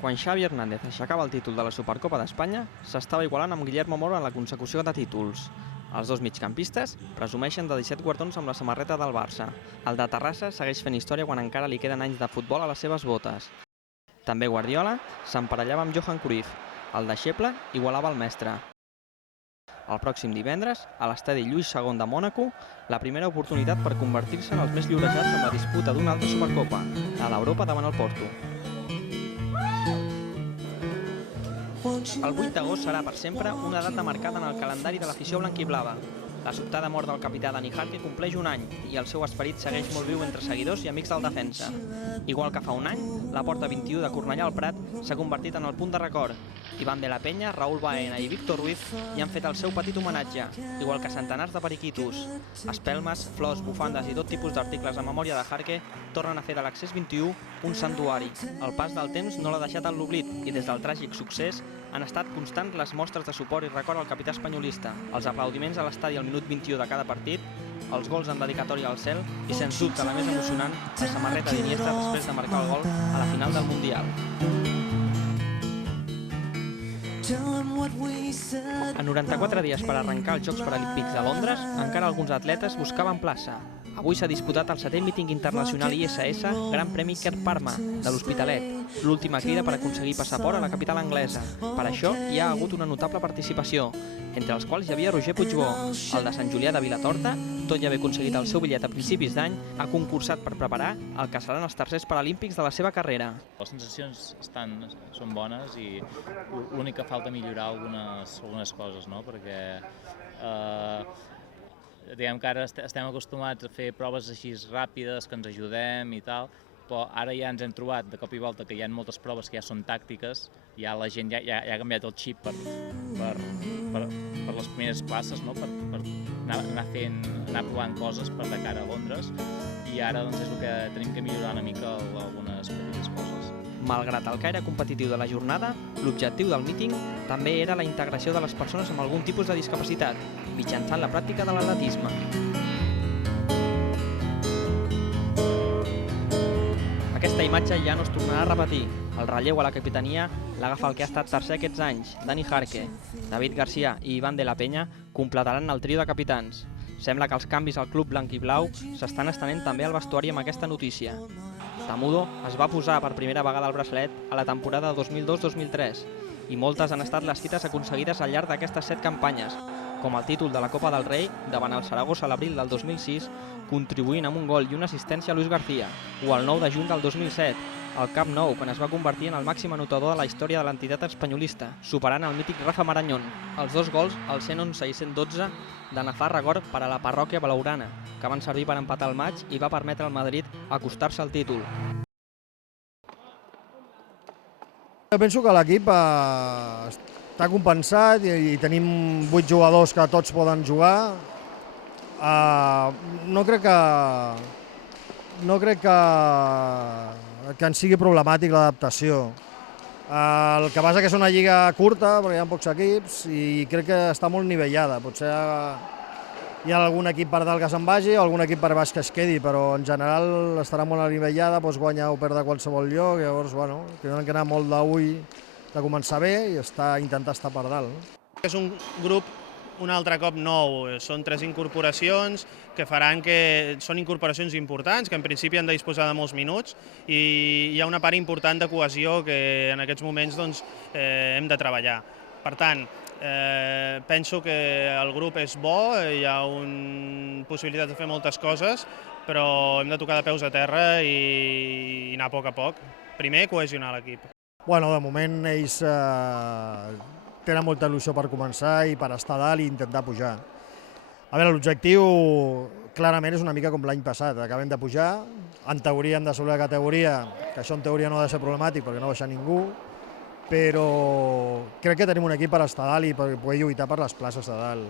Quan Xavi Hernández aixecava el títol de la Supercopa d'Espanya, s'estava igualant amb Guillermo Moro en la consecució de títols. Els dos migcampistes presumeixen de 17 guardons amb la samarreta del Barça. El de Terrassa segueix fent història quan encara li queden anys de futbol a les seves botes. També Guardiola s'emparellava amb Johan Cruyff. El deixeble igualava el mestre. El pròxim divendres, a l'estadi Lluís II de Mònaco, la primera oportunitat per convertir-se en els més llorejats en la disputa d'una altra Supercopa, la d'Europa davant el Porto. El 8 d'agost serà per sempre una data marcada en el calendari de l'afició blanquiblava. La sobtada mort del capità Dani Jarque compleix un any i el seu esperit segueix molt viu entre seguidors i amics del defensa. Igual que fa un any, la Porta 21 de Cornellà al Prat s'ha convertit en el punt de record. Iván de la Peña, Raúl Baena i Víctor Ruiz hi han fet el seu petit homenatge, igual que centenars de periquitos. Espelmes, flors, bufandes i tot tipus d'articles en memòria de Jarque tornen a fer de l'Accés 21 un santuari. El pas del temps no l'ha deixat en l'oblit i des del tràgic succés han estat constants les mostres de suport i record al capità espanyolista, els aplaudiments a l'estadi al minut 21 de cada partit, els gols en dedicatòria al cel i, sens dubte, la més emocionant, la samarreta d'Iniesta després de marcar el gol a la final del Mundial. A 94 dies per arrencar els Jocs Paralímpics de Londres, encara alguns atletes buscaven plaça. Avui s'ha disputat el 7è míting internacional ISS Gran Premi Ker Parma, de l'Hospitalet, l'última crida per aconseguir passaport a la capital anglesa. Per això hi ha hagut una notable participació, entre els quals hi havia Roger Puigbó. El de Sant Julià de Vilatorta, tot i haver aconseguit el seu bitllet a principis d'any, ha concursat per preparar el que seran els tercers paralímpics de la seva carrera. Les sensacions són bones i l'únic que falta millorar algunes coses, no? Perquè diguem que ara estem acostumats a fer proves així ràpides, que ens ajudem i tal, però ara ja ens hem trobat de cop i volta que hi ha moltes proves que ja són tàctiques, ja la gent ja ha canviat el xip per les primeres classes, no? Per anar provant coses per de cara a Londres, i ara doncs, és el que tenim que millorar una mica algunes petites coses. Malgrat el caire competitiu de la jornada, l'objectiu del míting també era la integració de les persones amb algun tipus de discapacitat, mitjançant la pràctica de l'atletisme. Aquesta imatge ja no es tornarà a repetir. El relleu a la capitania l'agafa el que ha estat tercer aquests anys, Dani Jarque. David Garcia i Iván de la Peña completaran el trio de capitans. Sembla que els canvis al club blanc i blau s'estan estenent també al vestuari amb aquesta notícia. Tamudo es va posar per primera vegada el braçalet a la temporada 2002-2003 i moltes han estat les fites aconseguides al llarg d'aquestes 7 campanyes, com el títol de la Copa del Rei davant el Saragossa a l'abril del 2006, contribuint amb un gol i una assistència a Luis García, o el 9 de juny del 2007, al Camp Nou, quan es va convertir en el màxim anotador de la història de l'entitat espanyolista, superant el mític Rafa Marañón. Els dos gols, el 111 i 112, d'agafar record per a la parròquia blaugrana, que van servir per empatar el maig i va permetre al Madrid acostar-se al títol. Jo penso que l'equip està compensat i tenim 8 jugadors que tots poden jugar. No crec que ens sigui problemàtic l'adaptació. El que passa que és una lliga curta, perquè hi ha pocs equips, i crec que està molt nivellada. Potser hi ha algun equip per dalt que se'n vagi o algun equip per baix que es quedi, però en general estarà molt nivellada, pots guanyar o perdre a qualsevol lloc, llavors, bueno, tenen que anar molt d'ull de començar bé i intentar estar per dalt. És un grup un altre cop nou, són 3 incorporacions que faran que són incorporacions importants, que en principi han de disposar de molts minuts, i hi ha una part important de cohesió que en aquests moments doncs, hem de treballar. Per tant, penso que el grup és bo, hi ha possibilitat de fer moltes coses, però hem de tocar de peus a terra i anar a poc. Primer, cohesionar l'equip. Bueno, de moment ells tenen molta il·lusió per començar i per estar a dalt i intentar pujar. A veure, l'objectiu clarament és una mica com l'any passat, acabem de pujar, en teoria hem d'assolir la categoria, que això en teoria no ha de ser problemàtic perquè no baixa ningú, però crec que tenim un equip per estar a dalt i per poder lluitar per les places de dalt.